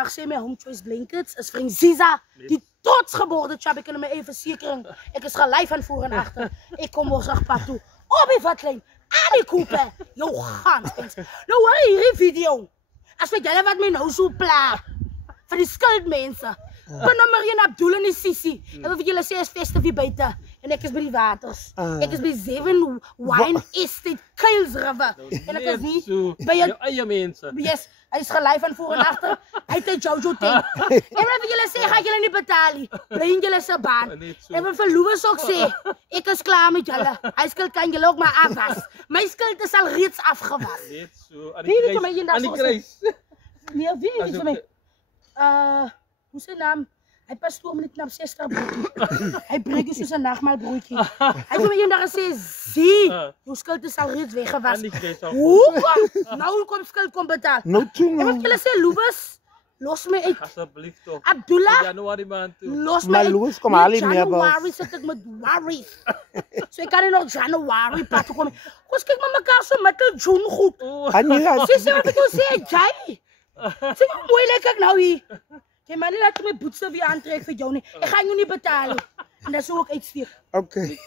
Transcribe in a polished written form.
Vandaag sê my Home Choice Blankets is vriend Ziza, die trotsgeboorde chap, ek kan my even verzekering. Ek is gelijk van voor en achter. Ik kom Borsagpad toe. Op die vatlijn, aan die koepen. Jou gans, mens. Nou hoor je hierdie video. As met julle wat my nou so pla. Van die skuldmense. Nummer 1 Abdul en die Sissi. Ek wil vir julle sê, is festive hier buite. En ek is by die waters. Ek is by 7 Wine Estate, Kuils River. En ek is nie by jou eie mense. Yes, hy is gelijk van voor en achter. Hy het 'n Jojo tent. En wat vir julle sê, ga ek julle nie betaal nie. Bly in julle se baan. En wat vir Louis ook sê, ek is klaar met julle. Hy skuld kan julle ook maar afwas. My skuld is al reeds afgewas. Net so, aan die kruis. Nee, wie is vir my? Hoe sy naam? Hy pastoor met 'n knap 60 broodjie. Hy breek soos 'n nagmaalbroodjie. Hy het my eendag gesê, "Zie, jou skuld is al reeds weggewas." Hoekom? Nou kom skuld kom betaal. Nou toe nou. En wat julle sê, Louis, los my uit. Asseblief toch. Abdullah, Januarie maand toe. los my Maar uit. Louis kom al nie meer January sit ek met worries. So ek kan nie nog January pad toe kom. Ons kyk maar mekaar so middel June goed. Sê wat ek jou sê, Jay. Sê hoe mooi lyk ek nou hier. Jy maar nie laat my boetse weer aantrek vir jou nie. Ek gaan jou nie betaal nie. En dat sou ook uitsteek. Okay.